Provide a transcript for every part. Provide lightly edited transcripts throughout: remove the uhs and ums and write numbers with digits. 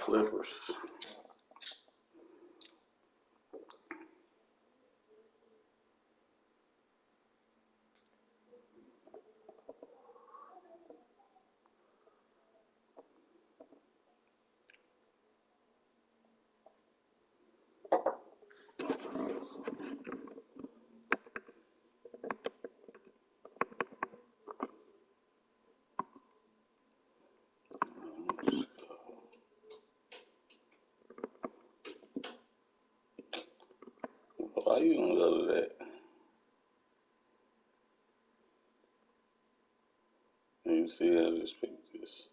Clippers. Why you gonna go to that? And you see how to speak this.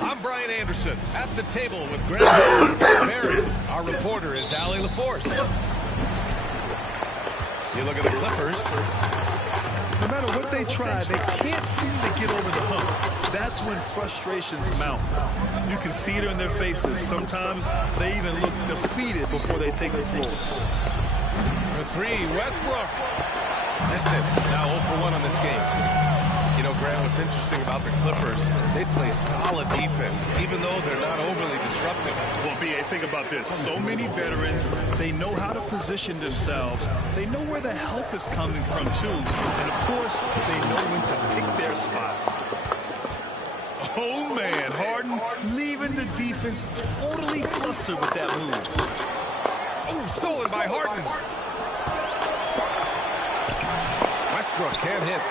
I'm Brian Anderson at the table with Graham Barry. Our reporter is Allie LaForce. You look at the Clippers. No matter what they try, they can't seem to get over the hump. That's when frustrations mount. You can see it in their faces. Sometimes they even look defeated before they take the floor. For three, Westbrook. Missed it. Now 0 for 1 on this game. You know, Graham, what's interesting about the Clippers, they play solid defense, even though they're not overly disruptive. Well, B.A., think about this. So many veterans, they know how to position themselves. They know where the help is coming from, too. And, of course, they know when to pick their spots. Oh, man, Harden leaving the defense totally flustered with that move. Oh, stolen by Harden. Westbrook can't hit.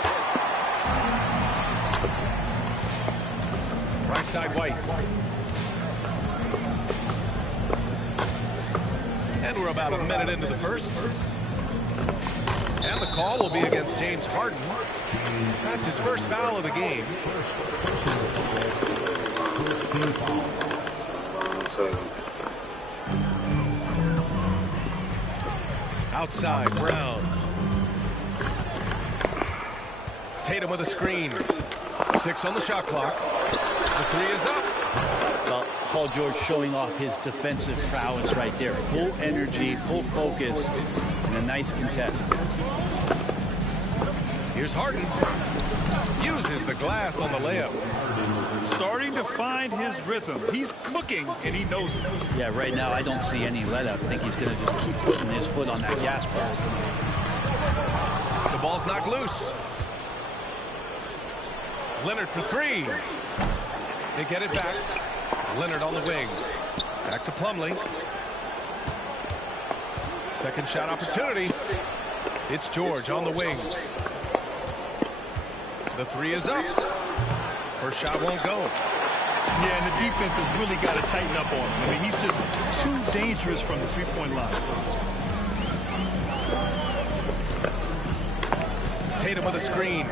Right side, White. And we're about a minute into the first. And the call will be against James Harden. That's his first foul of the game. Outside, Brown. Tatum with a screen. 6 on the shot clock. The three is up. Well, Paul George showing off his defensive prowess right there. Full energy, full focus, and a nice contest. Here's Harden. Uses the glass on the layup. Starting to find his rhythm. He's cooking, and he knows it. Yeah, right now I don't see any let up. I think he's going to just keep putting his foot on that gas pedal tonight. The ball's knocked loose. Leonard for three. They get it back. Leonard on the wing. Back to Plumlee. Second shot opportunity. It's George on the wing. The three is up. First shot won't go. Yeah, and the defense has really got to tighten up on him. I mean, he's just too dangerous from the three-point line. Tatum with a screen.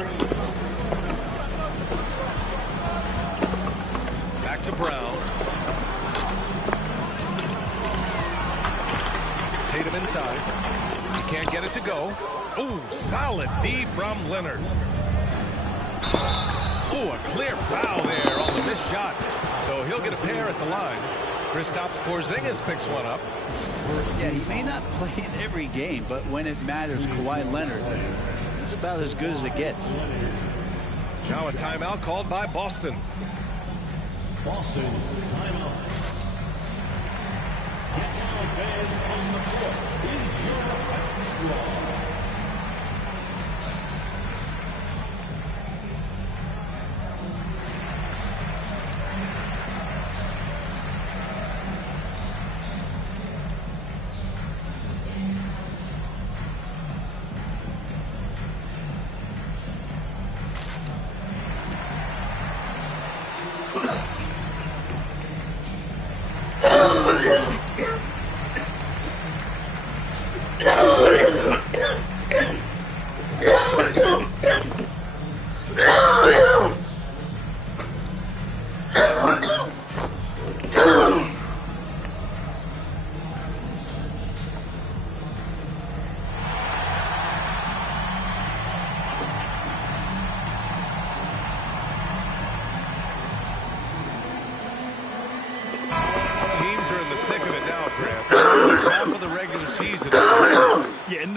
Back to Brown. Tatum inside. He can't get it to go. Ooh, solid D from Leonard. Ooh, a clear foul there on the missed shot. So he'll get a pair at the line. Kristaps Porzingis picks one up. Yeah, he may not play in every game, but when it matters, Kawhi Leonard, it's about as good as it gets. Now a timeout called by Boston. Boston, timeout. Get down, fans, on the court is your basketball.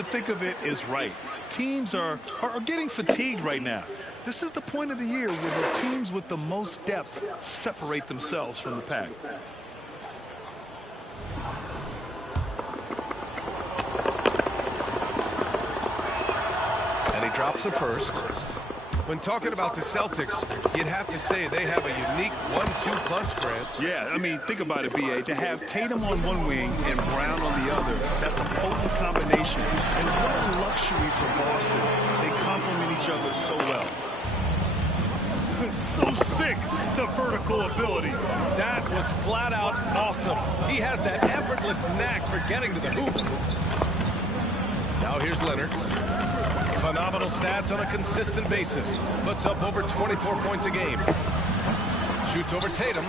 think of it is right. Teams are getting fatigued right now. This is the point of the year where the teams with the most depth separate themselves from the pack. And he drops the first. When talking about the Celtics, you'd have to say they have a unique 1-2 punch, Grant. Yeah, I mean, think about it, B.A. To have Tatum on one wing and Brown on the other, that's a potent combination. And what a luxury for Boston. They complement each other so well. So sick, the vertical ability. That was flat out awesome. He has that effortless knack for getting to the hoop. Now here's Leonard. Phenomenal stats on a consistent basis. Puts up over 24 points a game. Shoots over Tatum.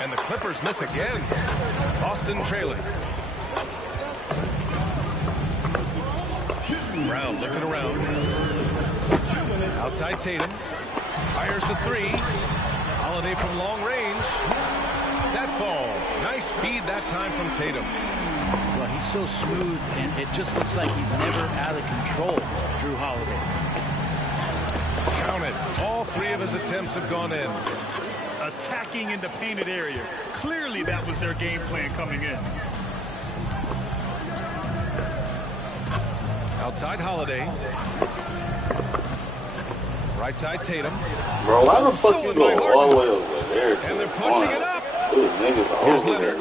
And the Clippers miss again. Boston trailing. Brown looking around. Outside Tatum. Fires the three. Holiday from long range. That falls. Nice feed that time from Tatum. Well, he's so smooth, and it just looks like he's never out of control, Drew Holiday. Count it. All three of his attempts have gone in. Attacking in the painted area. Clearly that was their game plan coming in. Outside Holiday. Right side Tatum. Bro, why the fuck you go all the way over there? And they're pushing it up. Here's Leonard.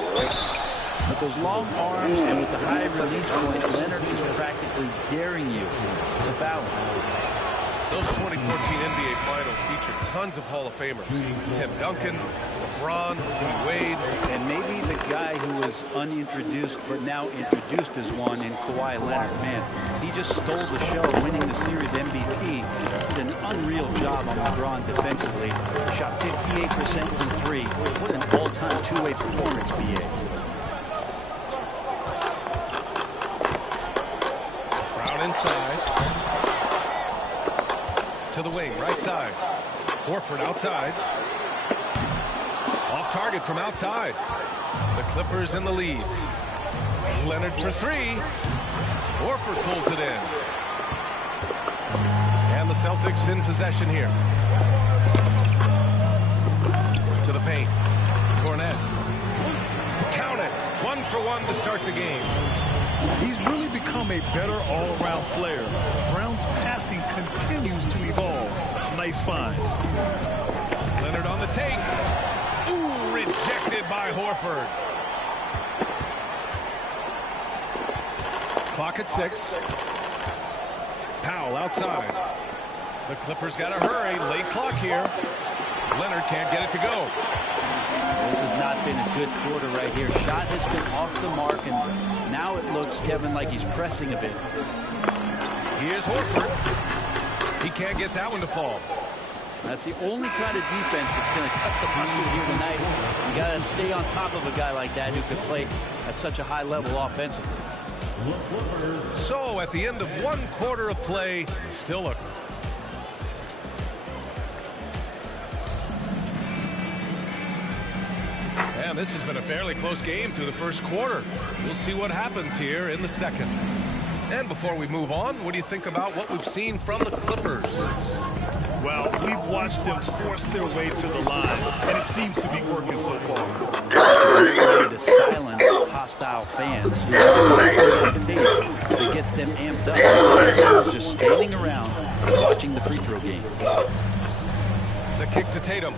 With those long arms and with the high release point, Leonard is practically daring you to foul him. Those 2014 NBA Finals featured tons of Hall of Famers. Tim Duncan, LeBron, D. Wade. And maybe the guy who was unintroduced but now introduced as one in Kawhi Leonard. Man, he just stole the show, winning the series MVP. Did an unreal job on LeBron defensively. Shot 58% from three. What an all-time two-way performance, B.A. Brown inside. To the wing, right side. Horford outside. Off target from outside. The Clippers in the lead. Leonard for three. Horford pulls it in. And the Celtics in possession here. To the paint. Cornet. Count it. 1 for 1 to start the game. He's really become a better all-around player. Brown's passing continues to evolve. Nice find. Leonard on the take. Ooh, rejected by Horford. Clock at 6. Powell outside. The Clippers got to hurry. Late clock here. Leonard can't get it to go. This has not been a good quarter right here. Shot has been off the mark, and now it looks, Kevin, like he's pressing a bit. Here's Horford. He can't get that one to fall. That's the only kind of defense that's going to cut the mustard here tonight. You got to stay on top of a guy like that who can play at such a high level offensively. So at the end of 1 quarter of play, still a And this has been a fairly close game through the first quarter. We'll see what happens here in the second. And before we move on, what do you think about what we've seen from the Clippers? Well, we've watched them force their way to the line, and it seems to be working so far. To silence hostile fans who are the base that gets them amped up. Just standing around watching the free throw game. The kick to Tatum.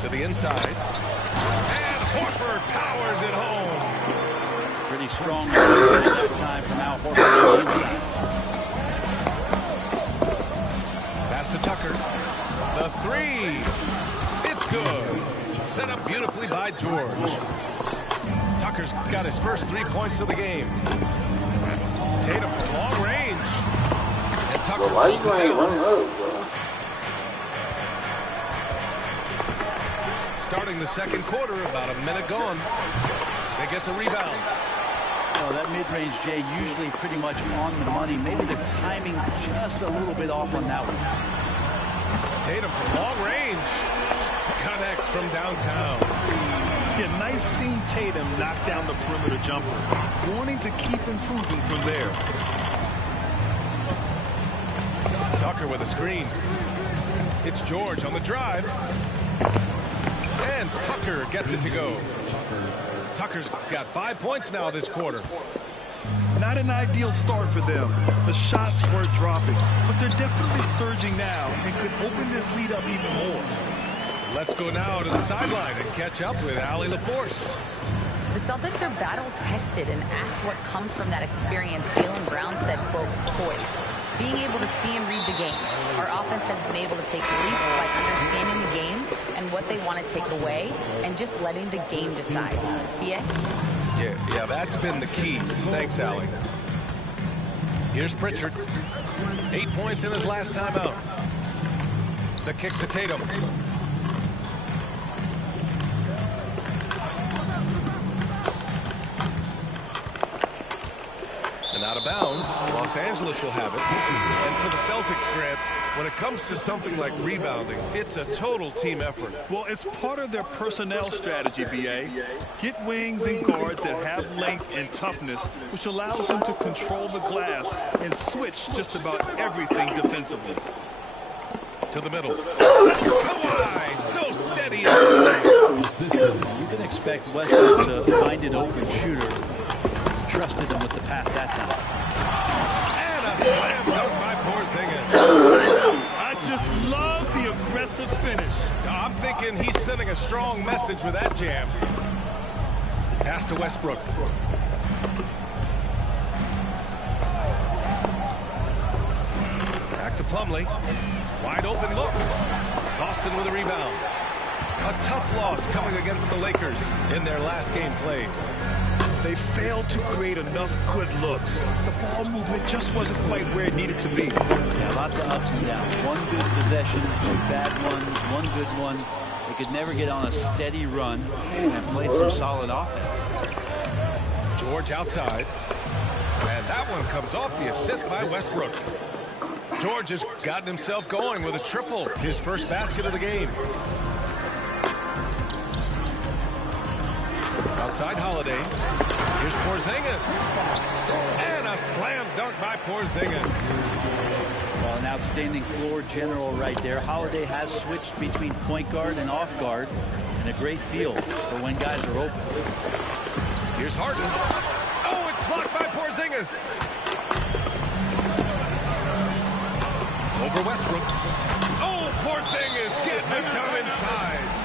To the inside. And Horford powers it home. Pretty strong that time from Al Horford on the inside. Pass to Tucker. The three. It's good. Set up beautifully by George. Tucker's got his first 3 points of the game. Tatum from long range. And Tucker. Bro, why you ain't running up, bro? Starting the second quarter, about a minute gone. They get the rebound. Oh, that mid-range, Jay, usually pretty much on the money. Maybe the timing just a little bit off on that one. Tatum from long range. Connects from downtown. Yeah, nice seeing Tatum knock down the perimeter jumper. Wanting to keep improving from there. Tucker with a screen. It's George on the drive. And Tucker gets it to go. Tucker's got 5 points now this quarter. Not an ideal start for them. The shots weren't dropping, but they're definitely surging now and could open this lead up even more. Let's go now to the sideline and catch up with Allie LaForce. The Celtics are battle-tested, and asked what comes from that experience, Jaylen Brown said, quote, poise. Being able to see and read the game. Our offense has been able to take leaps by understanding the game and what they want to take away and just letting the game decide. Yeah? Yeah, that's been the key. Thanks, Allie. Here's Pritchard. 8 points in his last timeout. The kick to Tatum. And out of bounds, Los Angeles will have it. And for the Celtics, Grant, when it comes to something like rebounding, it's a total team effort. Well, it's part of their personnel strategy, B.A. Get wings and guards that have length and toughness, which allows them to control the glass and switch just about everything defensively. To the middle. Kawhi, so steady. You can expect Westbrook to find an open shooter. Trusted him with the pass that time. And a slam dunk by Porzingis. I just love the aggressive finish. I'm thinking he's sending a strong message with that jam. Pass to Westbrook. Back to Plumlee. Wide open look. Boston with a rebound. A tough loss coming against the Lakers in their last game played. They failed to create enough good looks. The ball movement just wasn't quite where it needed to be. Yeah, lots of ups and downs. One good possession, 2 bad ones, 1 good one. They could never get on a steady run and play some solid offense. George outside. And that one comes off the assist by Westbrook. George has gotten himself going with a triple. His first basket of the game. Outside Holiday. Here's Porzingis. And a slam dunk by Porzingis. Well, an outstanding floor general right there. Holiday has switched between point guard and off guard, and a great feel for when guys are open. Here's Harden. Oh, it's blocked by Porzingis. Over Westbrook. Oh, Porzingis getting it done inside.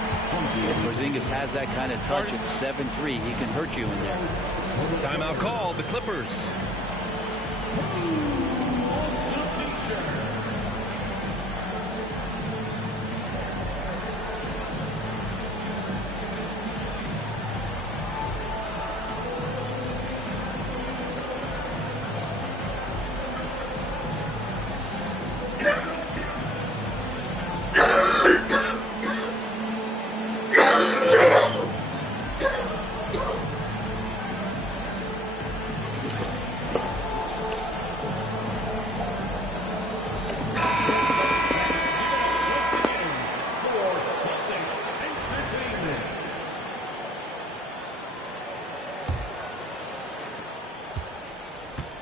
Porzingis has that kind of touch at 7'3". He can hurt you in there. Timeout called, the Clippers.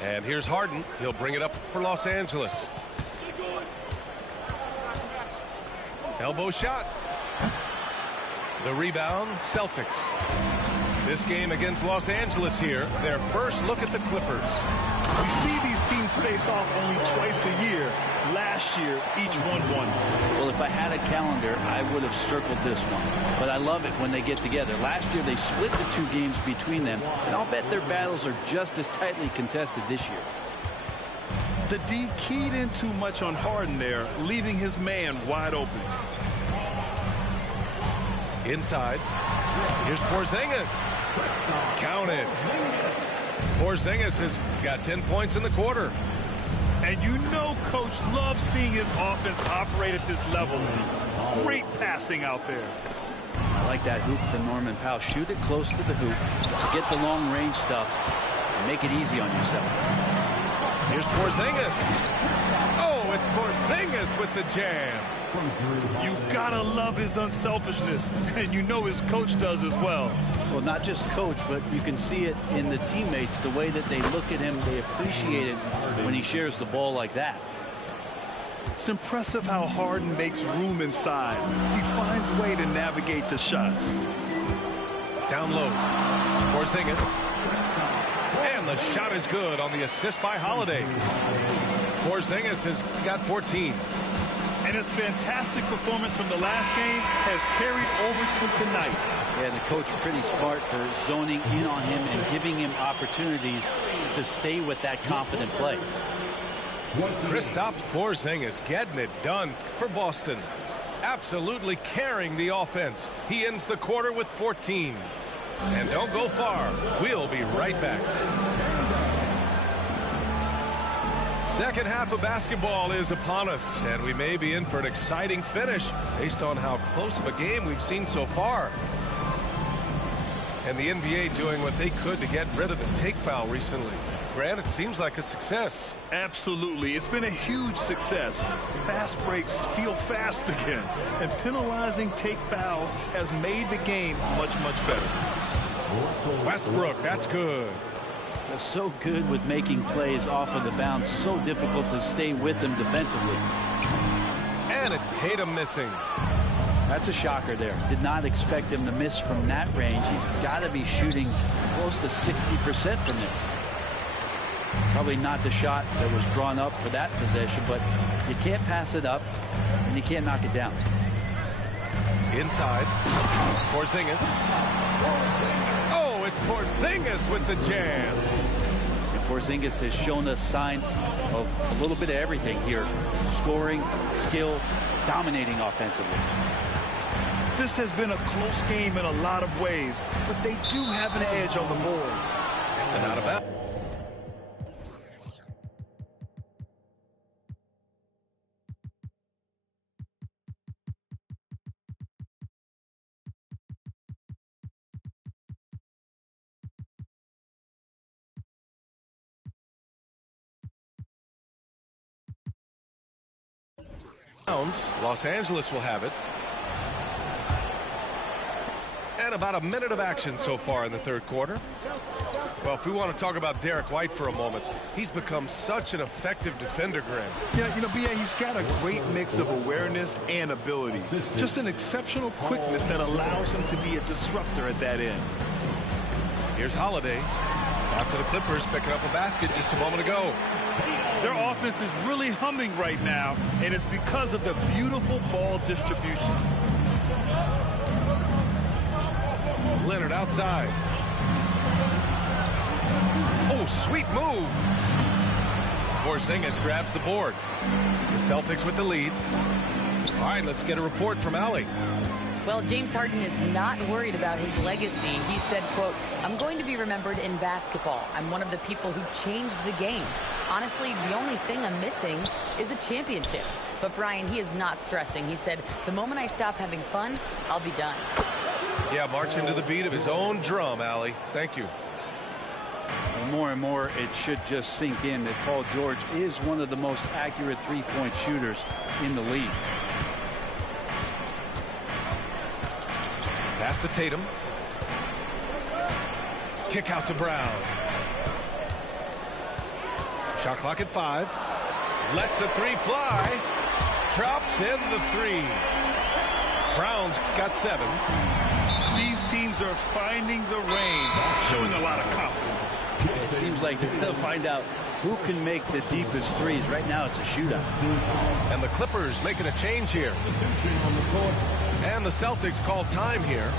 And here's Harden. He'll bring it up for Los Angeles. Elbow shot. The rebound, Celtics. This game against Los Angeles here, their first look at the Clippers. We see these teams face off only twice a year. Last year, each won one. Well, if I had a calendar, I would have circled this one. But I love it when they get together. Last year, they split the 2 games between them, and I'll bet their battles are just as tightly contested this year. The D keyed in too much on Harden there, leaving his man wide open. Inside. Here's Porzingis. Counted. Porzingis has got 10 points in the quarter. And you know Coach loves seeing his offense operate at this level. Great passing out there. I like that hoop from Norman Powell. Shoot it close to the hoop. Get the long range stuff. And make it easy on yourself. Here's Porzingis. Oh, it's Porzingis with the jam. You gotta love his unselfishness, and you know his coach does as well. Well, not just coach, but you can see it in the teammates, the way that they look at him, they appreciate it when he shares the ball like that. It's impressive how Harden makes room inside. He finds a way to navigate the shots. Down low. Porzingis. And the shot is good on the assist by Holiday. Porzingis has got 14. And his fantastic performance from the last game has carried over to tonight. Yeah, the coach pretty smart for zoning in on him and giving him opportunities to stay with that confident play. Kristaps Porzingis getting it done for Boston. Absolutely carrying the offense. He ends the quarter with 14. And don't go far. We'll be right back. Second half of basketball is upon us, and we may be in for an exciting finish based on how close of a game we've seen so far. And the NBA doing what they could to get rid of the take foul recently. Grant, it seems like a success. Absolutely. It's been a huge success. Fast breaks feel fast again. And penalizing take fouls has made the game much, much better. Westbrook, that's good. They're so good with making plays off of the bounce. So difficult to stay with them defensively. And it's Tatum missing. That's a shocker there. Did not expect him to miss from that range. He's got to be shooting close to 60% from there. Probably not the shot that was drawn up for that possession, but you can't pass it up, and you can't knock it down. Inside. Porzingis. Oh, it's Porzingis with the jam. And Porzingis has shown us signs of a little bit of everything here. Scoring, skill, dominating offensively. This has been a close game in a lot of ways, but they do have an edge on the boards. And out of bounds. Los Angeles will have it. And about a minute of action so far in the third quarter. Well, if we want to talk about Derek White for a moment, he's become such an effective defender, Grant. Yeah, you know, B.A., he's got a great mix of awareness and ability. Just an exceptional quickness that allows him to be a disruptor at that end. Here's Holiday. After the Clippers picking up a basket just a moment ago. Their offense is really humming right now, and it's because of the beautiful ball distribution. Leonard outside. Oh, sweet move. Porzingis grabs the board. The Celtics with the lead. All right, let's get a report from Allie. Well, James Harden is not worried about his legacy. He said, quote, "I'm going to be remembered in basketball. I'm one of the people who changed the game. Honestly, the only thing I'm missing is a championship." But Brian, he is not stressing. He said, "The moment I stop having fun, I'll be done." Yeah, marching to the beat of his own drum, Allie. Thank you. And more, it should just sink in that Paul George is one of the most accurate three-point shooters in the league. Pass to Tatum. Kick out to Brown. Shot clock at 5. Lets the three fly. Drops in the 3. Brown's got 7. These teams are finding the range, showing a lot of confidence. It seems like they'll find out who can make the deepest threes. Right now, it's a shootout. And the Clippers making a change here. And the Celtics call time here.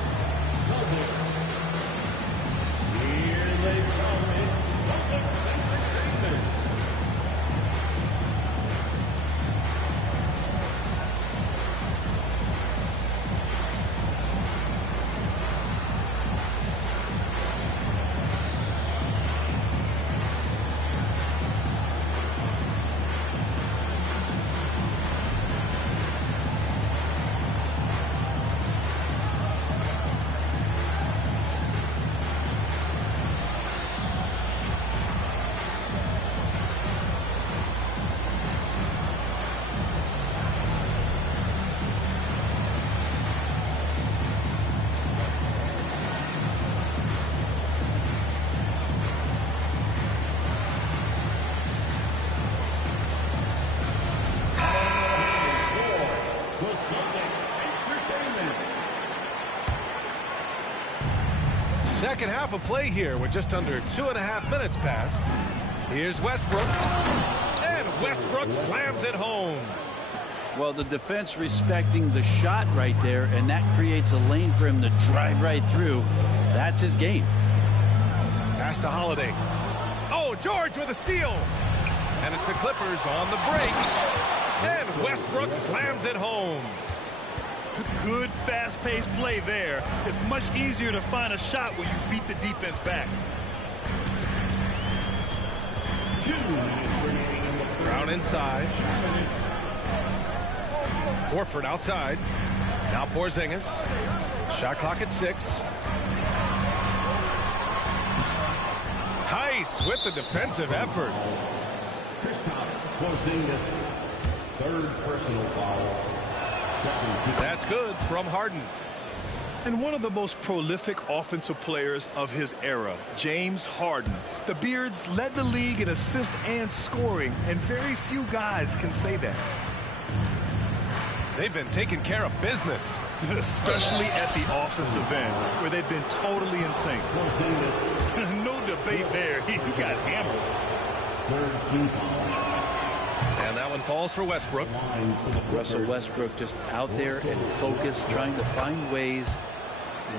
Here they come. Second half of play here with just under 2.5 minutes passed. Here's Westbrook. And Westbrook slams it home. Well, the defense respecting the shot right there, and that creates a lane for him to drive right through. That's his game. Pass to Holiday. Oh, George with a steal. And it's the Clippers on the break. And Westbrook slams it home. Good fast-paced play there. It's much easier to find a shot when you beat the defense back. Brown inside. Horford outside. Now Porzingis. Shot clock at 6. Tice with the defensive effort. Porzingis, third personal foul. That's good from Harden. And one of the most prolific offensive players of his era, James Harden. The Beards led the league in assists and scoring, and very few guys can say that. They've been taking care of business. Especially at the offensive end, where they've been totally in sync. No debate there. He got hammered. Third team foul. And that one falls for Westbrook. Russell Westbrook just out there and focused, trying to find ways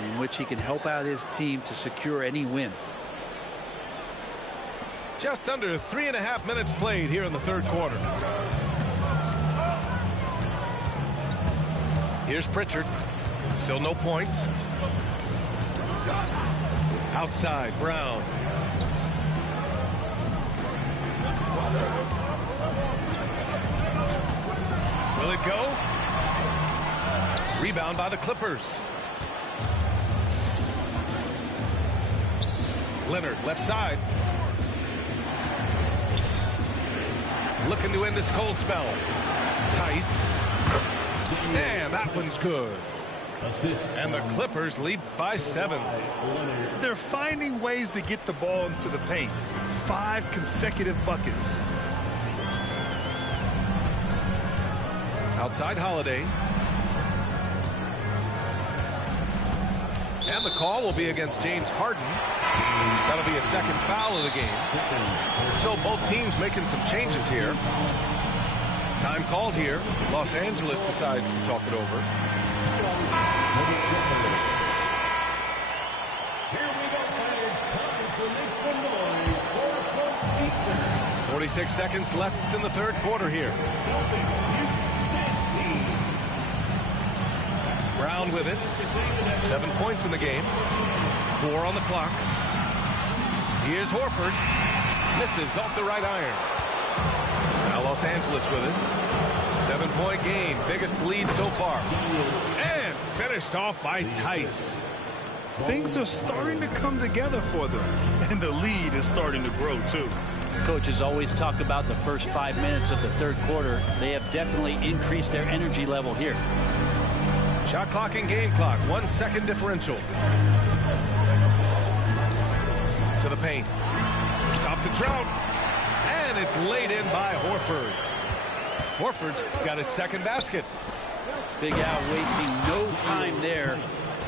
in which he can help out his team to secure any win. Just under 3.5 minutes played here in the third quarter. Here's Pritchard. Still no points. Outside, Brown. Will it go? Rebound by the Clippers. Leonard, left side. Looking to end this cold spell. Tice. And that one's good. And the Clippers lead by 7. They're finding ways to get the ball into the paint. 5 consecutive buckets. Outside Holiday. And the call will be against James Harden. That'll be a second foul of the game. So both teams making some changes here. Time called here. Los Angeles decides to talk it over. Here we go, fans. Time to make some noise for some 46 seconds left in the third quarter here. Brown with it. 7 points in the game. 4 on the clock. Here's Horford. Misses off the right iron. Now Los Angeles with it. 7-point game. Biggest lead so far. And finished off by Tice. Things are starting to come together for them. And the lead is starting to grow, too. Coaches always talk about the first 5 minutes of the third quarter. They have definitely increased their energy level here. Shot clock and game clock. 1 second differential. To the paint. Stop the drought. And it's laid in by Horford. Horford's got his second basket. Big Al wasting no time there.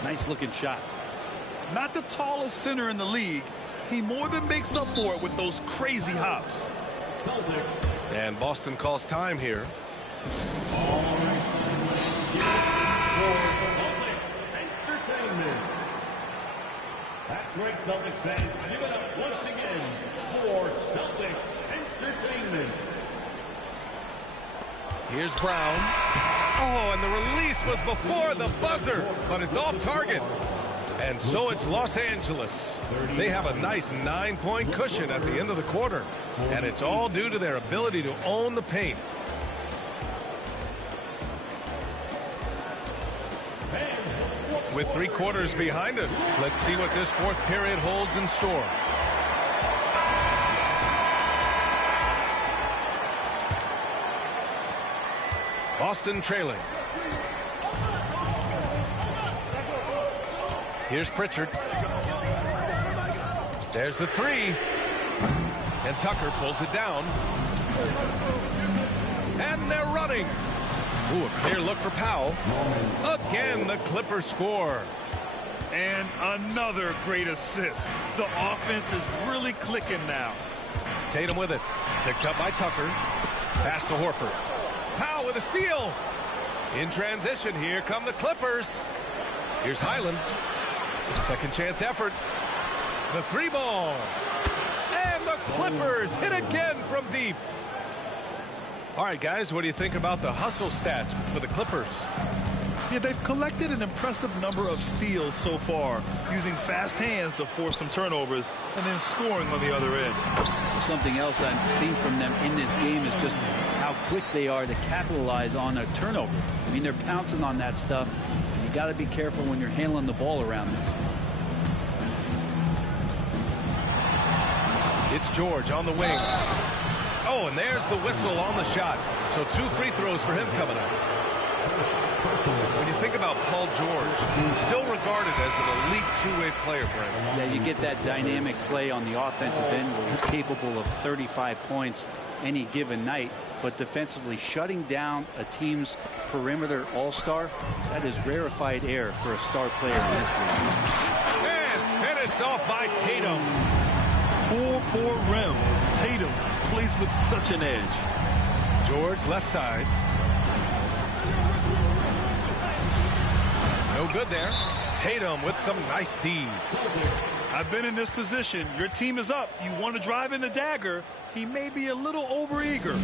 Nice looking shot. Not the tallest center in the league. He more than makes up for it with those crazy hops. And Boston calls time here. entertainment. That's right, Celtics fans. Give it up once again for Celtics Entertainment. Here's Brown. Oh, and the release was before the buzzer, but it's off target. And so it's Los Angeles. They have a nice 9-point cushion at the end of the quarter. And it's all due to their ability to own the paint. With 3 quarters behind us, let's see what this fourth period holds in store. Boston trailing. Here's Pritchard. There's the 3. And Tucker pulls it down. And they're running. Ooh, a clear look for Powell. Again, the Clippers score. And another great assist. The offense is really clicking now. Tatum with it. Picked up by Tucker. Pass to Horford. Powell with a steal. In transition, here come the Clippers. Here's Highland. Second chance effort. The three ball. And the Clippers hit again from deep. All right, guys, what do you think about the hustle stats for the Clippers? Yeah, they've collected an impressive number of steals so far, using fast hands to force some turnovers and then scoring on the other end. Something else I've seen from them in this game is just how quick they are to capitalize on a turnover. I mean, they're pouncing on that stuff. You got to be careful when you're handling the ball around them. It's George on the wing. Oh, and there's the whistle on the shot. So 2 free throws for him coming up. When you think about Paul George, still regarded as an elite two-way player, Brent. Yeah, you get that dynamic play on the offensive end where he's capable of 35 points any given night, but defensively shutting down a team's perimeter all-star, that is rarefied air for a star player in this league. And finished off by Tatum. Poor rim. Tatum plays with such an edge. George left side. No good there. Tatum with some nice D's. I've been in this position. Your team is up. You want to drive in the dagger. He may be a little overeager.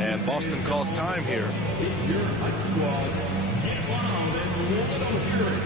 And Boston calls time here. It's your hot squad. Get loud and roll it on Fury.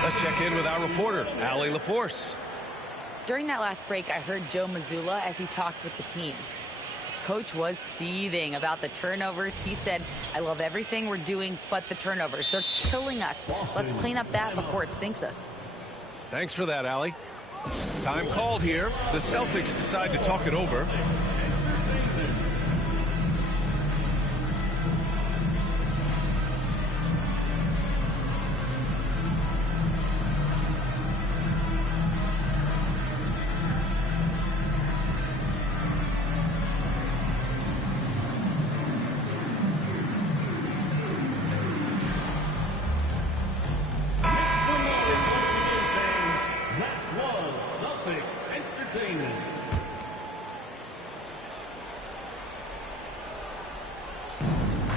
Let's check in with our reporter, Allie LaForce. During that last break, I heard Joe Mazzulla as he talked with the team. Coach was seething about the turnovers. He said, I love everything we're doing but the turnovers. They're killing us. Let's clean up that before it sinks us. Thanks for that, Allie. Time called here. The Celtics decide to talk it over.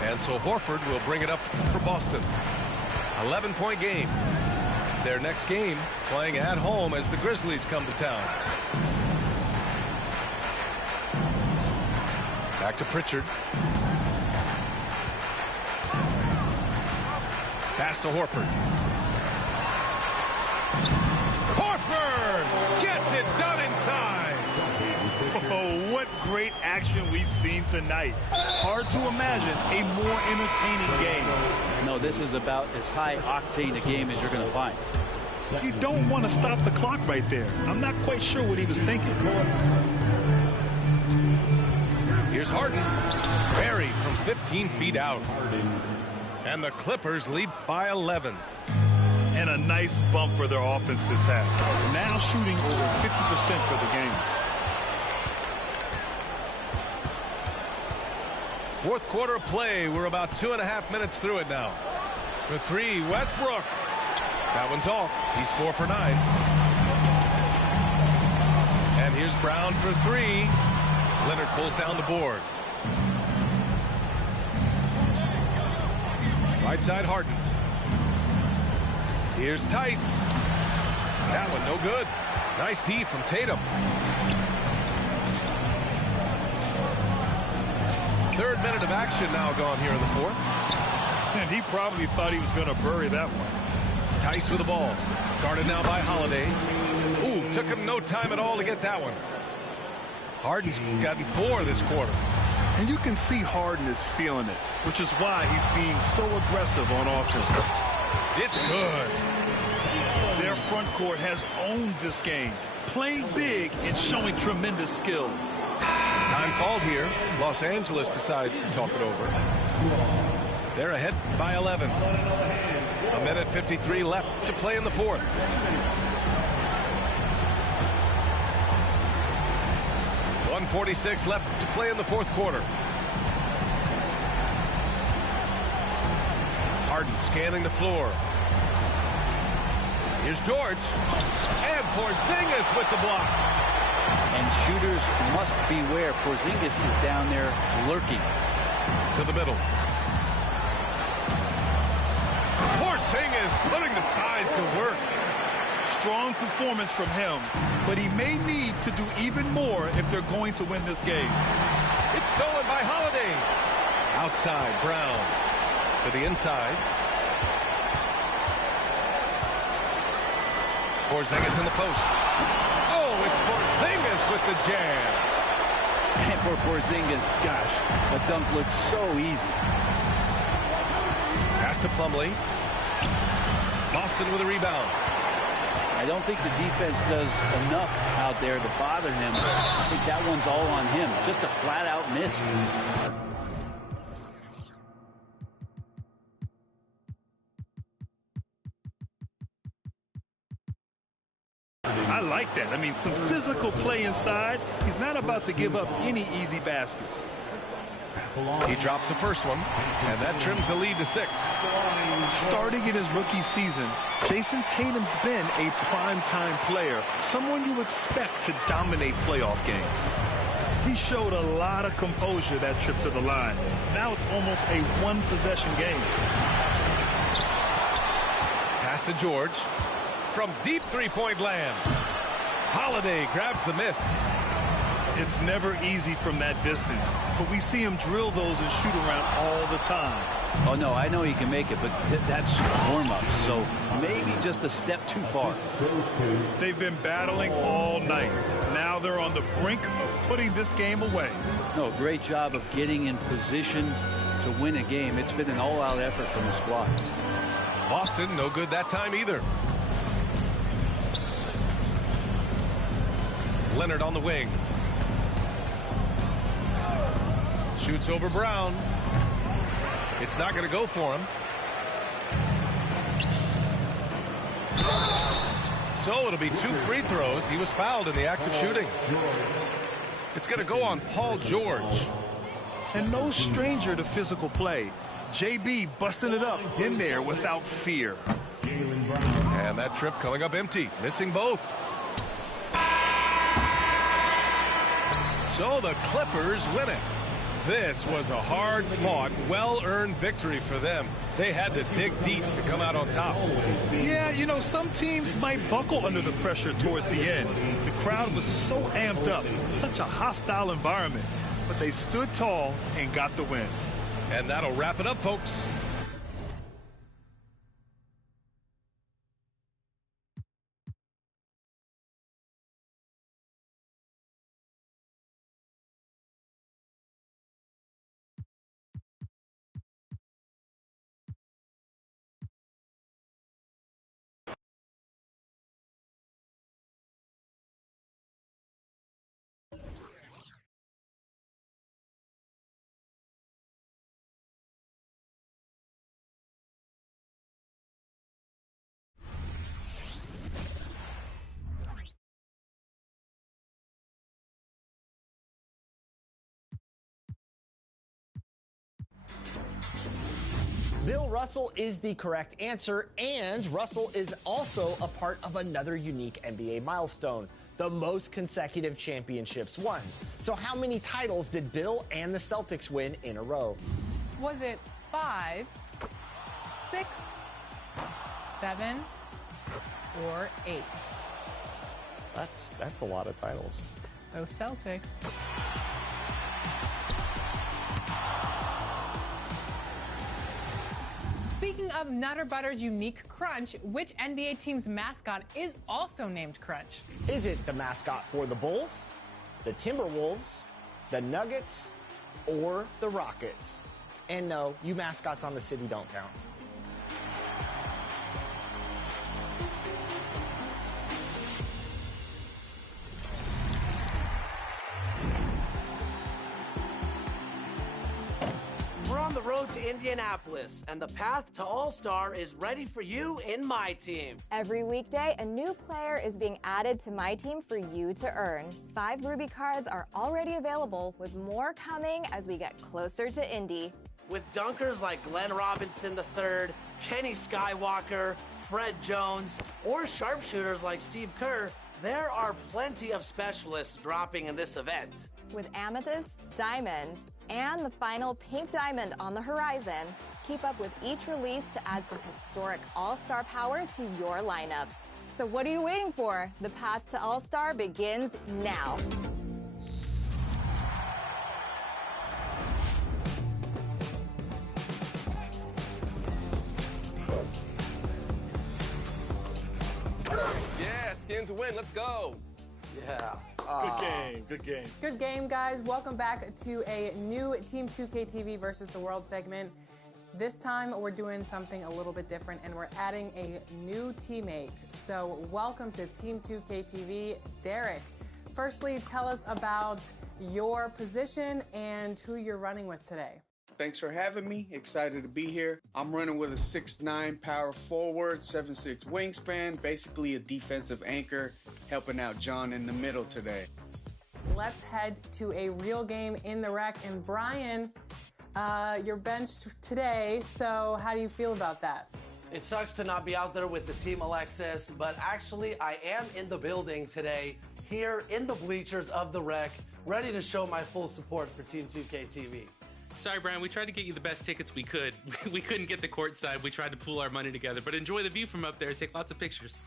And so Horford will bring it up for Boston. 11-point game. Their next game playing at home as the Grizzlies come to town. Back to Pritchard. Pass to Horford. Horford gets it done inside. Oh, what great action we've seen tonight. Hard to imagine a more entertaining game. No, this is about as high octane a game as you're going to find. You don't want to stop the clock right there. I'm not quite sure what he was thinking. Here's Harden. Barry from 15 feet out. And the Clippers lead by 11. And a nice bump for their offense this half. Now shooting over 50% for the game. Fourth quarter of play. We're about 2.5 minutes through it now. For three, Westbrook. That one's off. He's 4 for 9. And here's Brown for three. Leonard pulls down the board. Right side, Harden. Here's Tice. That one no good. Nice D from Tatum. Third minute of action now gone here in the fourth. And he probably thought he was going to bury that one. Tice with the ball. Guarded now by Holiday. Ooh, took him no time at all to get that one. Harden's gotten 4 this quarter. And you can see Harden is feeling it, which is why he's being so aggressive on offense. It's good. Their front court has owned this game, playing big and showing tremendous skill. Time called here. Los Angeles decides to talk it over. They're ahead by 11. A minute 53 left to play in the fourth. .146 left to play in the fourth quarter. Harden scanning the floor. Here's George. And Porzingis with the block. And shooters must beware. Porzingis is down there lurking. To the middle. Porzingis putting the size to work. Strong performance from him, but he may need to do even more if they're going to win this game. It's stolen by Holiday. Outside, Brown. To the inside. Porzingis in the post. Oh, it's Porzingis with the jam. And for Porzingis, gosh, the dunk looks so easy. Pass to Plumlee. Boston with a rebound. I don't think the defense does enough out there to bother him. I think that one's all on him. Just a flat-out miss. I like that. I mean, some physical play inside. He's not about to give up any easy baskets. He drops the first one, and that trims the lead to 6. Starting in his rookie season, Jason Tatum's been a primetime player, someone you expect to dominate playoff games. He showed a lot of composure that trip to the line. Now it's almost a one-possession game. Pass to George. From deep three-point land. Holiday grabs the miss. It's never easy from that distance, but we see him drill those and shoot around all the time. Oh, no, I know he can make it, but that's warm-up, so maybe just a step too far. They've been battling all night. Now they're on the brink of putting this game away. No, great job of getting in position to win a game. It's been an all-out effort from the squad. Boston, no good that time either. Leonard on the wing. Shoots over Brown. It's not going to go for him. So it'll be 2 free throws. He was fouled in the act of shooting. It's going to go on Paul George. And no stranger to physical play. JB busting it up in there without fear. And that trip coming up empty, missing both. So the Clippers win it. This was a hard-fought, well-earned victory for them. They had to dig deep to come out on top. Yeah, you know, some teams might buckle under the pressure towards the end. The crowd was so amped up, such a hostile environment. But they stood tall and got the win. And that'll wrap it up, folks. Bill Russell is the correct answer, and Russell is also a part of another unique NBA milestone, the most consecutive championships won. So how many titles did Bill and the Celtics win in a row? Was it 5, 6, 7, or 8? That's a lot of titles. Those Celtics. Speaking of Nutter Butter's unique crunch, which NBA team's mascot is also named Crunch? Is it the mascot for the Bulls, the Timberwolves, the Nuggets, or the Rockets? And no, you mascots on the city don't count. We're on the road to Indianapolis, and the path to All-Star is ready for you in my team. Every weekday, a new player is being added to my team for you to earn. 5 Ruby cards are already available, with more coming as we get closer to Indy. With dunkers like Glenn Robinson III, Kenny Skywalker, Fred Jones, or sharpshooters like Steve Kerr, there are plenty of specialists dropping in this event. With amethysts, diamonds, and the final pink diamond on the horizon, keep up with each release to add some historic All-Star power to your lineups. So what are you waiting for? The path to All-Star begins now. Yeah, Skins win. Let's go. Yeah. Good game, good game. Good game, guys. Welcome back to a new Team 2K TV versus the World segment. This time, we're doing something a little bit different, and we're adding a new teammate. So welcome to Team 2K TV, Derek. Firstly, tell us about your position and who you're running with today. Thanks for having me. Excited to be here. I'm running with a 6'9" power forward, 7'6" wingspan, basically a defensive anchor, helping out John in the middle today. Let's head to a real game in the rec. And Brian, you're benched today, so how do you feel about that? It sucks to not be out there with the team, Alexis, but actually I am in the building today, here in the bleachers of the rec, ready to show my full support for Team 2K TV. Sorry, Brian, we tried to get you the best tickets we could. We couldn't get the court side. We tried to pool our money together, but enjoy the view from up there. Take lots of pictures.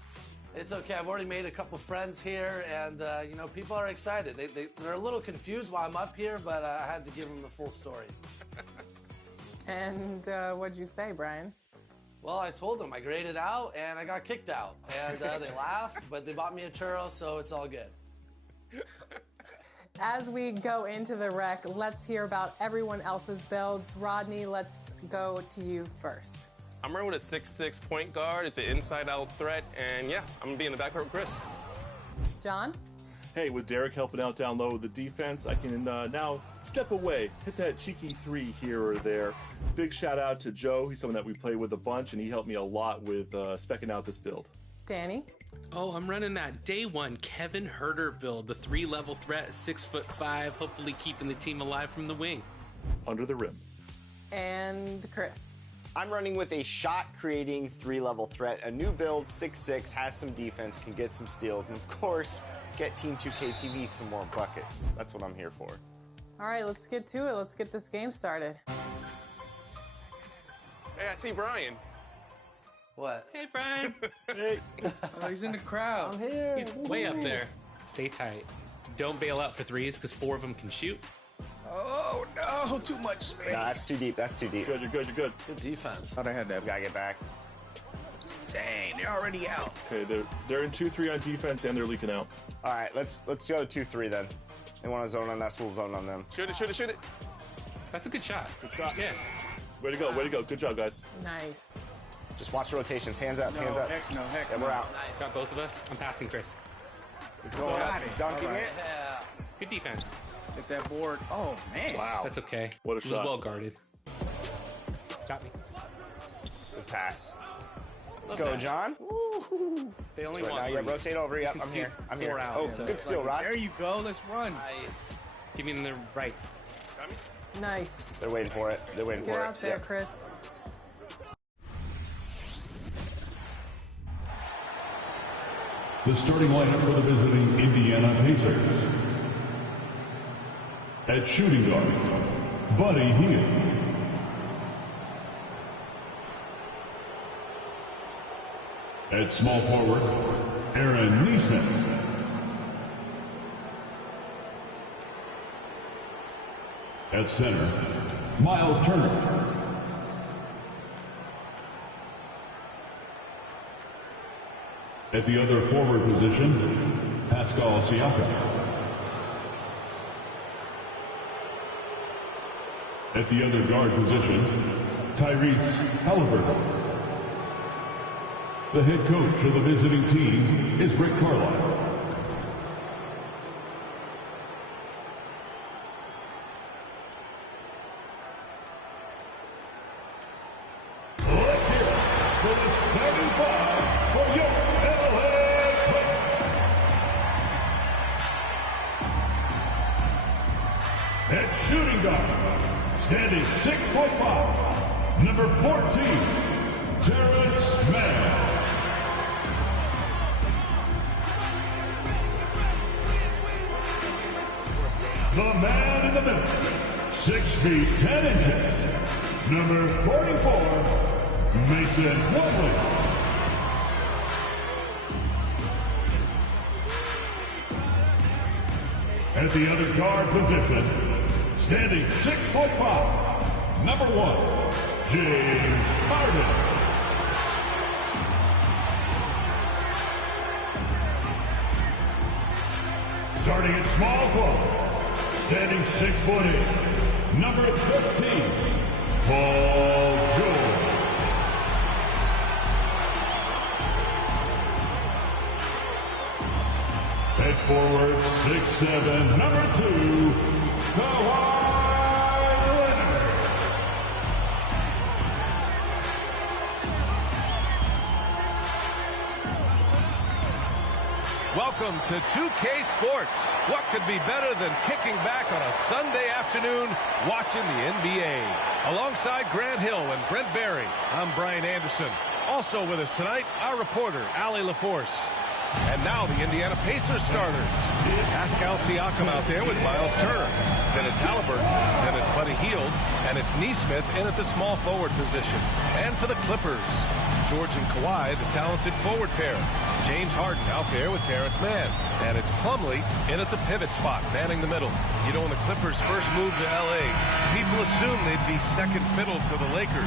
It's okay. I've already made a couple friends here, and, you know, people are excited. They're a little confused while I'm up here, but I had to give them the full story. And what'd you say, Brian? Well, I told them I graded out, and I got kicked out. And they laughed, but they bought me a churro, so it's all good. As we go into the rec, let's hear about everyone else's builds. Rodney, let's go to you first. I'm running with a 6'6" point guard. It's an inside-out threat, and yeah, I'm gonna be in the backcourt with Chris. John? Hey, with Derek helping out down low with the defense, I can now step away, hit that cheeky 3 here or there. Big shout out to Joe. He's someone that we play with a bunch, and he helped me a lot with specking out this build. Danny? Oh, I'm running that day one Kevin Herter build, the 3-level threat, 6'5", hopefully keeping the team alive from the wing. Under the rim. And Chris? I'm running with a shot-creating 3-level threat, a new build, 6'6", has some defense, can get some steals, and of course, get Team 2K TV some more buckets. That's what I'm here for. All right, let's get to it. Let's get this game started. Hey, I see Brian. What? Hey, Brian. Hey. Oh, he's in the crowd. I'm here. He's way up there. Stay tight. Don't bail out for threes, because 4 of them can shoot. Oh, no, too much space. Nah, that's too deep. That's too deep. Good, you're good, you're good. Good defense. Thought I had that. We gotta get back. Dang, they're already out. Okay, they're in 2-3 on defense, and they're leaking out. All right, let's go 2-3 then. They want to zone on us, we'll zone on them. Shoot it, shoot it, shoot it. That's a good shot. Good shot. Yeah. Way to go, way to go. Good job, guys. Nice. Just watch the rotations. Hands up, hands up. Heck no, heck Yeah, no. we're out. Nice. Got both of us. I'm passing Chris. Going up, dunking All right. it. Yeah. Good defense. Hit that board. Oh, man. Wow. That's okay. What a it shot. was well guarded. Got me. Good pass. Love Go, that. John. They only Right want now, yeah, threes. rotate over. Yep, can I'm see here. I'm here. 4 out, Oh, so- good steal, Rod. There you go. Let's run. Nice. Give me in the right. Got me? Nice. They're waiting for it. They're waiting Get for out it. there, Yep. Chris. The starting lineup for the visiting Indiana Pacers. At shooting guard, Buddy Hield. At small forward, Aaron Neesmith. At center, Miles Turner. At the other forward position, Pascal Siakam. At the other guard position, Tyrese Halliburton. The head coach of the visiting team is Rick Carlisle. Let's hear it for the starting five for your LA Clippers. At shooting guard, standing 6'5", number 14, Terrence Mann. The man in the middle, 6 feet 10 inches, number 44, Mason Plumlee. At the other guard position, standing 6'5", number 1, James Harden. Starting at small forward, standing 6'8", number 13, Paul George. Head forward, 6'7", number 2, Kawhi Leonard. Welcome to 2K Sports. What could be better than kicking back on a Sunday afternoon watching the NBA? Alongside Grant Hill and Brent Barry, I'm Brian Anderson. Also with us tonight, our reporter, Allie LaForce. And now the Indiana Pacers starters. Pascal Siakam out there with Miles Turner. Then it's Halliburton. Then it's Buddy Hield. And it's Nesmith in at the small forward position. And for the Clippers, George and Kawhi, the talented forward pair. James Harden out there with Terrence Mann. And it's Plumlee in at the pivot spot, manning the middle. You know, when the Clippers first moved to L.A., people assumed they'd be second fiddle to the Lakers.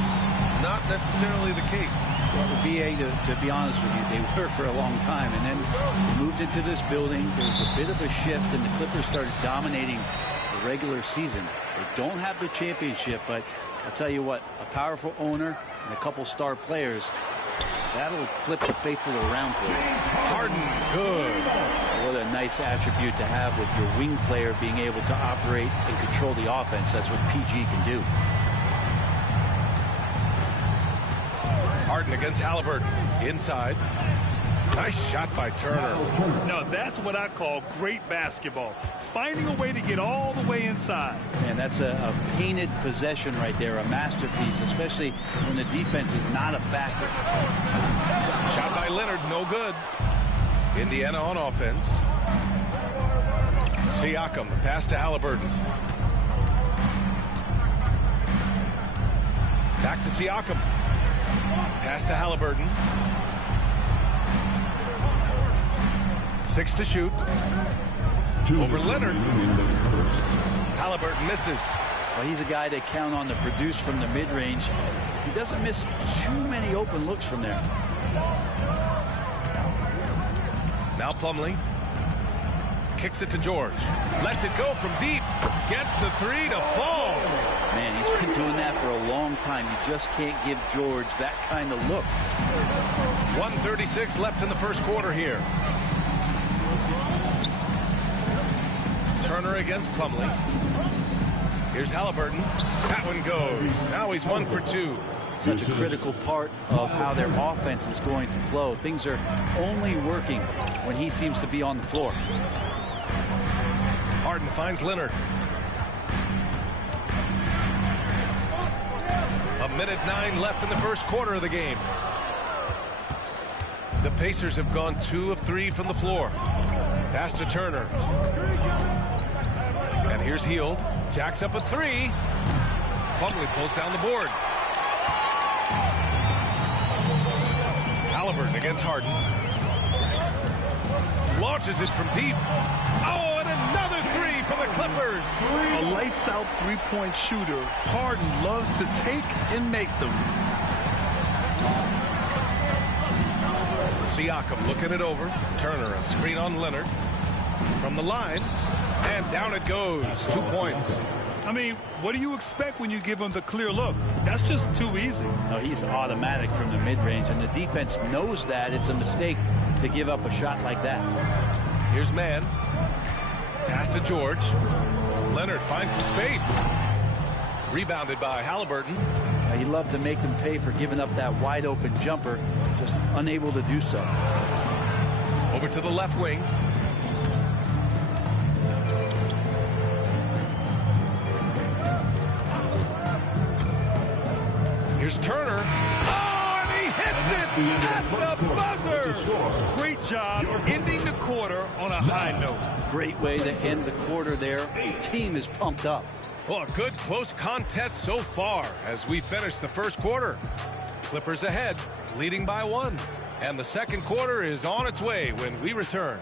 Not necessarily the case. Well, the BA, to be honest with you, they were for a long time. And then they moved into this building. There was a bit of a shift, and the Clippers started dominating the regular season. They don't have the championship, but I'll tell you what, a powerful owner and a couple star players, that'll flip the faithful around for you. Harden, good. What a nice attribute to have with your wing player being able to operate and control the offense. That's what PG can do. Harden against Halliburton. Inside. Nice shot by Turner. Now that's what I call great basketball. Finding a way to get all the way inside. And that's a painted possession right there, a masterpiece, especially when the defense is not a factor. Shot by Leonard, no good. Indiana on offense. Siakam, the pass to Halliburton. Back to Siakam. Pass to Halliburton. 6 to shoot. Over Leonard. Halliburton misses. Well, he's a guy they count on to produce from the mid-range. He doesn't miss too many open looks from there. Now Plumlee. Kicks it to George. Lets it go from deep. Gets the 3 to fall. Man, he's been doing that for a long time. You just can't give George that kind of look. 1:36 left in the first quarter here. Turner against Plumlee. Here's Halliburton. That one goes. Now he's 1 for 2. Such a critical part of how their offense is going to flow. Things are only working when he seems to be on the floor. Harden finds Leonard. A minute 9 left in the first quarter of the game. The Pacers have gone 2 of 3 from the floor. Pass to Turner. And here's Hield. Jacks up a 3. Plumlee pulls down the board. Halliburton against Harden. launches it from deep. Oh, and another three for the Clippers. A lights-out three-point shooter. Harden loves to take and make them. Siakam looking it over. Turner, a screen on Leonard. From the line, and down it goes. 2 points. I mean, what do you expect when you give him the clear look? That's just too easy. No, he's automatic from the mid-range, and the defense knows that it's a mistake to give up a shot like that. Here's Mann. Pass to George. Leonard finds some space. Rebounded by Halliburton. He loved to make them pay for giving up that wide-open jumper, just unable to do so. Over to the left wing. Here's Turner. Oh, and he hits it at the buzzer. Great job ending the quarter on a high note. Great way to end the quarter there. The team is pumped up. Well, a good close contest so far as we finish the first quarter. Clippers ahead, leading by 1. And the second quarter is on its way when we return.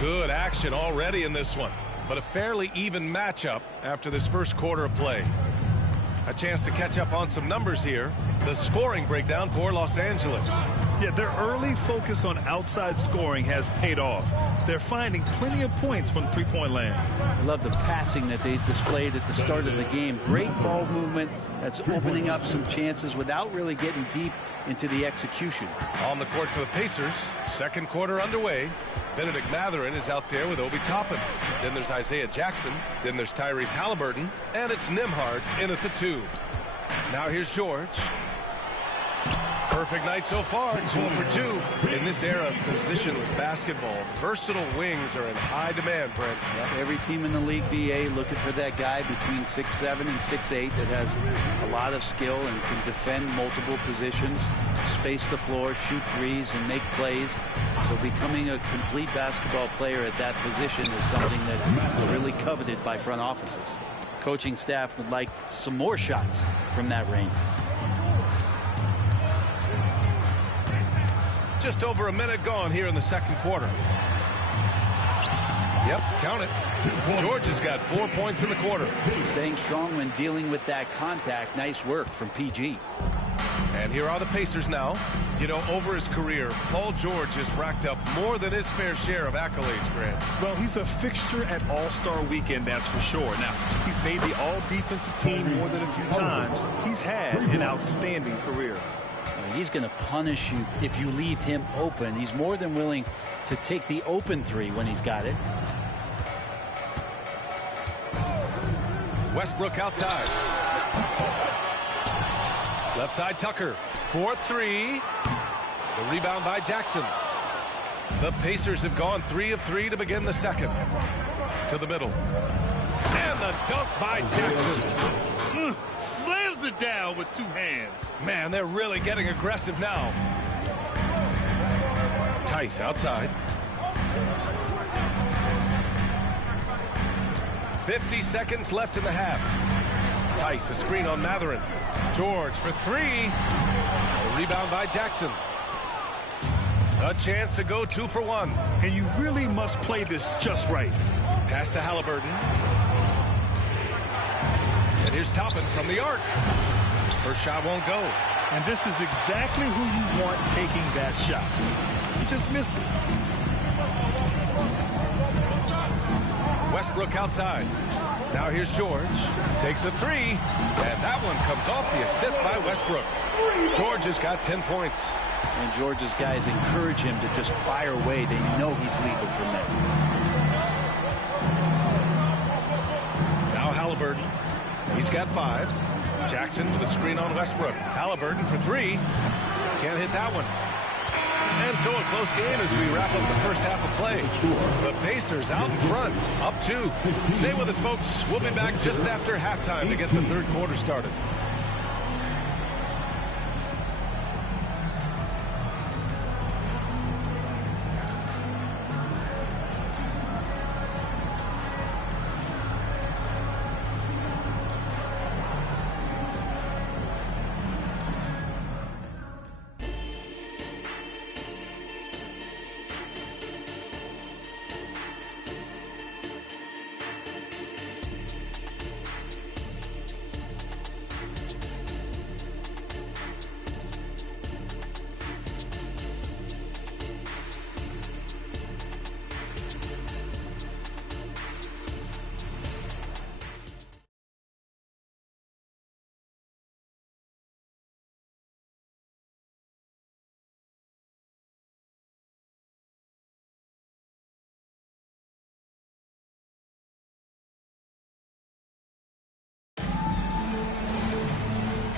Good action already in this one, but a fairly even matchup after this first quarter of play. A chance to catch up on some numbers here. The scoring breakdown for Los Angeles. Yeah, their early focus on outside scoring has paid off. They're finding plenty of points from three-point land. I love the passing that they displayed at the start of the game. Great ball movement that's opening up some chances without really getting deep into the execution. On the court for the Pacers, second quarter underway. Benedict Mathurin is out there with Obi Toppin. Then there's Isaiah Jackson. Then there's Tyrese Halliburton. And it's Nembhard in at the 2. Now here's George. Perfect night so far, 2 for 2. In this era of positionless basketball, versatile wings are in high demand, Brent. Every team in the league, BA, looking for that guy between 6'7" and 6'8" that has a lot of skill and can defend multiple positions, space the floor, shoot threes, and make plays. So becoming a complete basketball player at that position is something that is really coveted by front offices. Coaching staff would like some more shots from that range. Just over a minute gone here in the second quarter. Yep, count it. George has got 4 points in the quarter. Staying strong when dealing with that contact. Nice work from PG. And here are the Pacers now. You know, over his career, Paul George has racked up more than his fair share of accolades, Grant. Well, he's a fixture at All-Star Weekend, that's for sure. Now, he's made the all-defensive team more than a few times. He's had an outstanding career. He's going to punish you if you leave him open. He's more than willing to take the open three when he's got it. Westbrook outside. Left side Tucker. 4-3. The rebound by Jackson. The Pacers have gone 3 of 3 to begin the second. To the middle. And the dunk by Jackson. Slams it down with 2 hands. Man, they're really getting aggressive now. Tice outside. 50 seconds left in the half. Tice, a screen on Mathurin. George for 3. A rebound by Jackson. A chance to go 2 for 1. And you really must play this just right. Pass to Halliburton. And here's Toppin from the arc. First shot won't go. And this is exactly who you want taking that shot. He just missed it. Westbrook outside. Now here's George. Takes a 3. And that one comes off the assist by Westbrook. George has got 10 points. And George's guys encourage him to just fire away. They know he's lethal from there. Now Halliburton. He's got 5. Jackson with a screen on Westbrook. Halliburton for 3. Can't hit that one. And so a close game as we wrap up the first half of play. The Pacers out in front, up 2. Stay with us, folks. We'll be back just after halftime to get the third quarter started.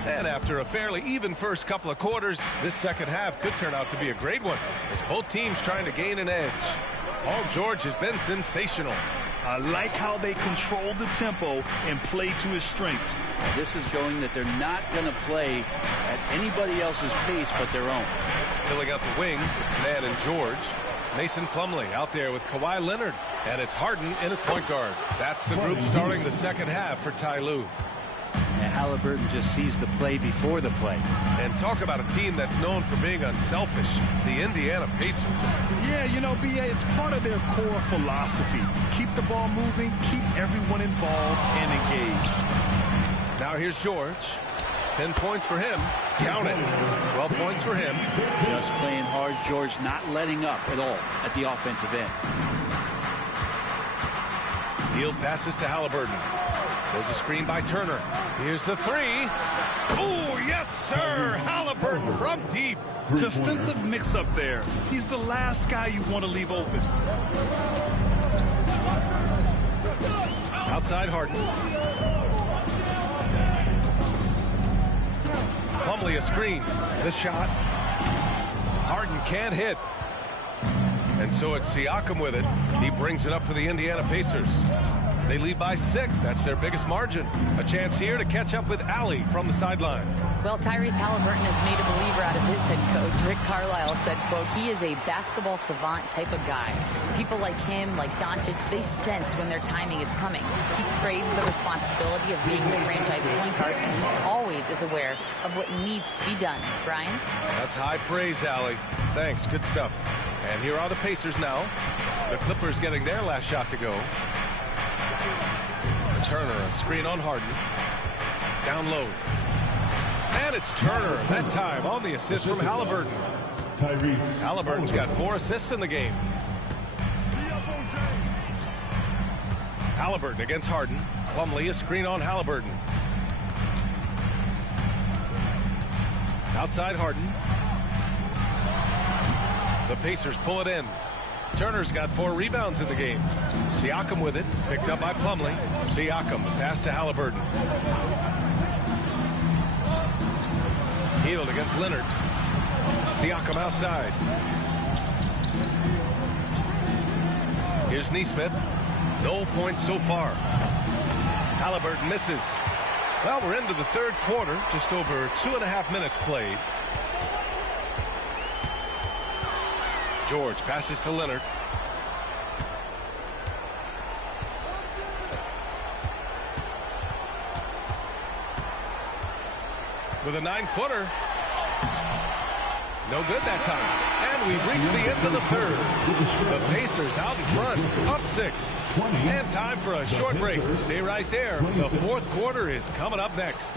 And after a fairly even first couple of quarters, this second half could turn out to be a great one as both teams trying to gain an edge. Paul George has been sensational. I like how they control the tempo and play to his strengths. This is showing that they're not going to play at anybody else's pace but their own. Filling out the wings, it's Mann and George. Mason Plumlee out there with Kawhi Leonard. And it's Harden in at point guard. That's the group starting the second half for Ty Lue. And Halliburton just sees the play before the play. And talk about a team that's known for being unselfish, the Indiana Pacers. Yeah, you know, B.A., it's part of their core philosophy. Keep the ball moving, keep everyone involved and engaged. Now here's George. 10 points for him. Count it. 12 points for him. Just playing hard. George not letting up at all at the offensive end. Field passes to Halliburton. There's a screen by Turner. Here's the three. Oh, yes, sir. Halliburton from deep. Defensive mix-up there. He's the last guy you want to leave open. Outside Harden. Plumlee a screen. The shot. Harden can't hit. And so it's Siakam with it. He brings it up for the Indiana Pacers. They lead by 6. That's their biggest margin. A chance here to catch up with Allie from the sideline. Well, Tyrese Halliburton has made a believer out of his head coach. Rick Carlisle said, quote, he is a basketball savant type of guy. People like him, like Doncic, they sense when their timing is coming. He craves the responsibility of being the franchise point guard, and he always is aware of what needs to be done. Brian? That's high praise, Allie. Thanks. Good stuff. And here are the Pacers now. The Clippers getting their last shot to go. Turner, a screen on Harden. Down low. And it's Turner, that time on the assist from Halliburton. Halliburton's got 4 assists in the game. Halliburton against Harden. Plumlee, a screen on Halliburton. Outside Harden. The Pacers pull it in. Turner's got 4 rebounds in the game. Siakam with it, picked up by Plumlee. Siakam, pass to Halliburton. Healed against Leonard. Siakam outside. Here's Nesmith. No points so far. Halliburton misses. Well, we're into the third quarter. Just over 2.5 minutes played. George passes to Leonard. With a 9-footer. No good that time. And we've reached the end of the third. The Pacers out in front, up 6. And time for a short break. Stay right there. The fourth quarter is coming up next.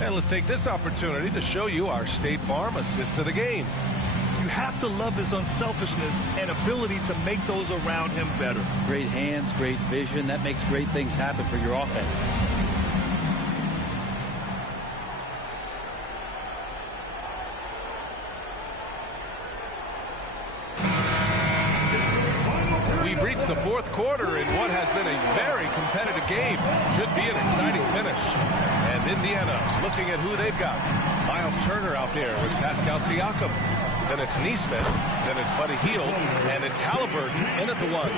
And let's take this opportunity to show you our State Farm assist to the game. You have to love his unselfishness and ability to make those around him better. Great hands, great vision. That makes great things happen for your offense. We've reached the fourth quarter in what has been a very competitive game. Should be an exciting finish. And Indiana looking at who they've got. Miles Turner out there with Pascal Siakam. Then it's Neesmith. Then it's Buddy Hield. And it's Halliburton in at the one.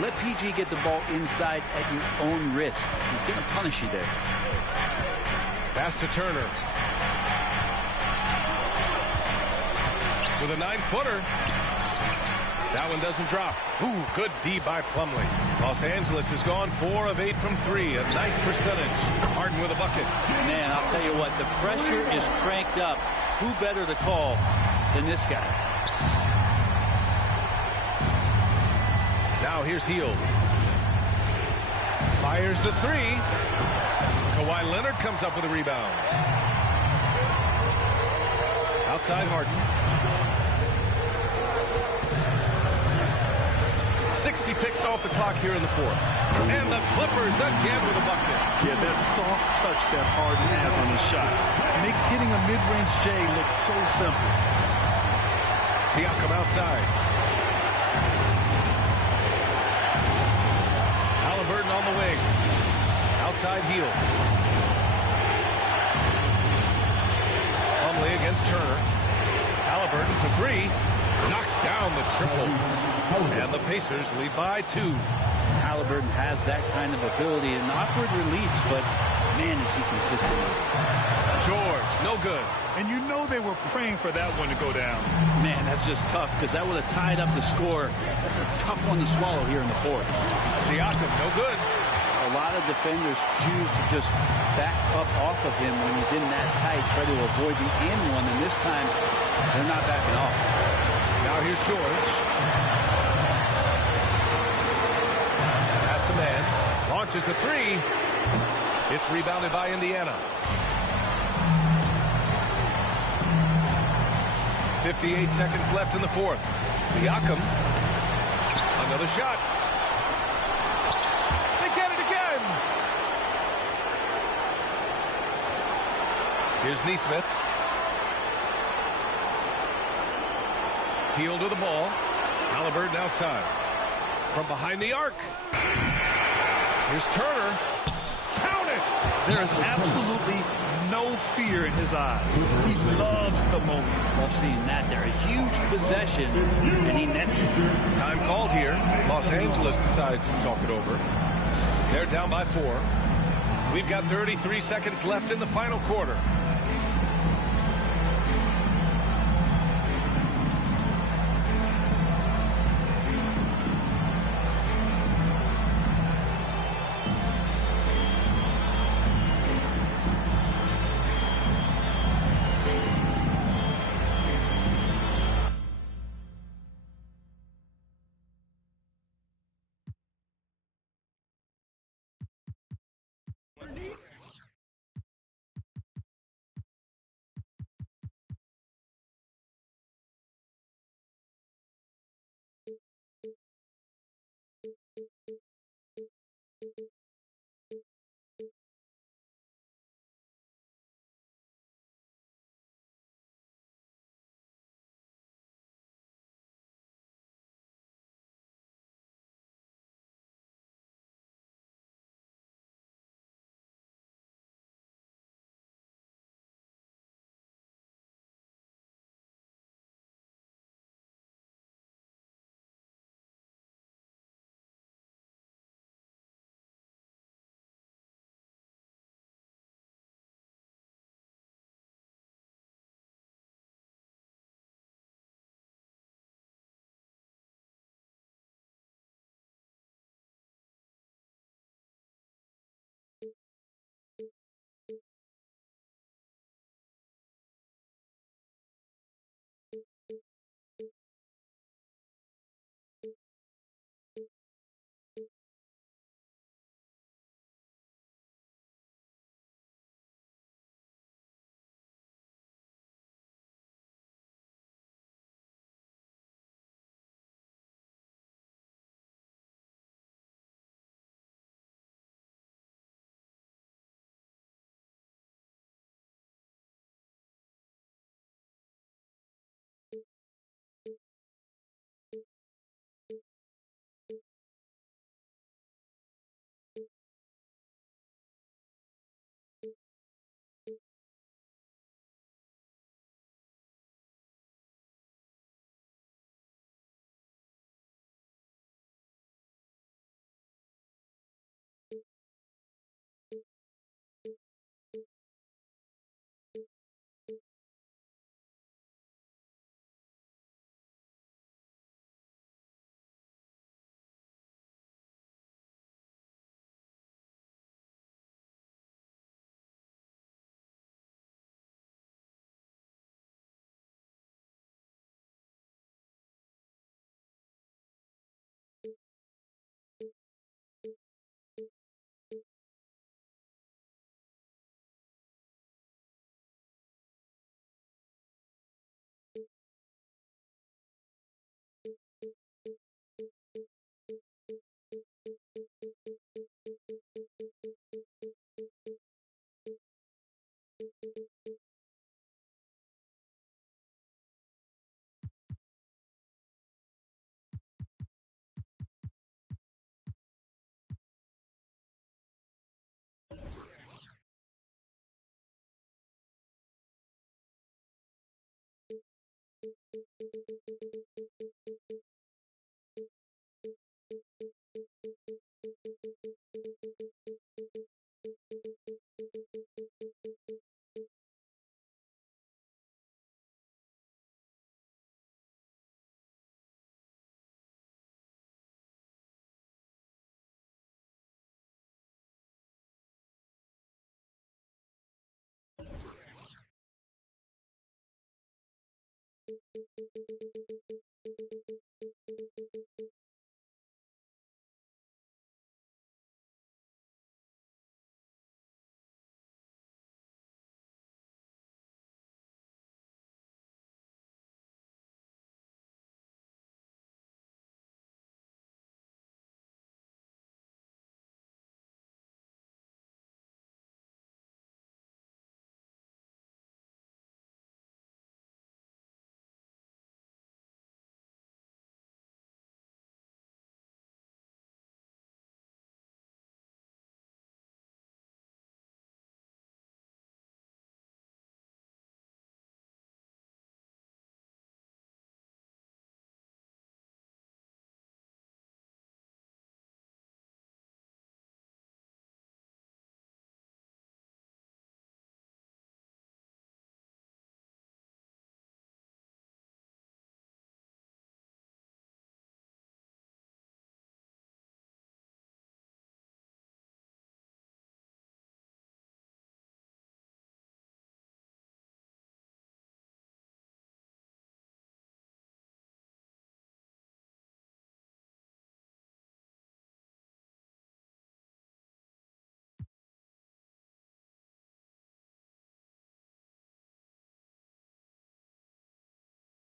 Let PG get the ball inside at your own risk. He's going to punish you there. Pass to Turner. With a 9-footer. That one doesn't drop. Ooh, good D by Plumlee. Los Angeles has gone 4 of 8 from 3. A nice percentage. Harden with a bucket. Man, I'll tell you what, the pressure is cranked up. Who better to call than this guy? Now here's Hield. Fires the 3. Kawhi Leonard comes up with a rebound. Outside Harden. 60 ticks off the clock here in the fourth. And the Clippers again with a bucket. Yeah, that soft touch that Harden has on his shot makes hitting a mid-range J look so simple. Siakam outside. Halliburton on the wing. Outside Hield. Plumlee against Turner. Halliburton for 3. Knocks down the triple. And the Pacers lead by 2. Halliburton has that kind of ability. An awkward release, but man, is he consistent. George, no good. And you know they were praying for that one to go down. Man, that's just tough because that would have tied up the score. That's a tough one to swallow here in the fourth. Siakam, no good. A lot of defenders choose to just back up off of him when he's in that tight, try to avoid the in one, and this time they're not backing off. Now here's George. Pass to man. Launches a 3. It's rebounded by Indiana. 58 seconds left in the fourth. Siakam. Another shot. They get it again. Here's Neesmith. Hield to the ball. Halliburton outside. From behind the arc. Here's Turner. Count it! There is absolutely no fear in his eyes. He loves the moment. Love seeing that there. A huge possession, and he nets it. Time called here. Los Angeles decides to talk it over. They're down by 4. We've got 33 seconds left in the final quarter.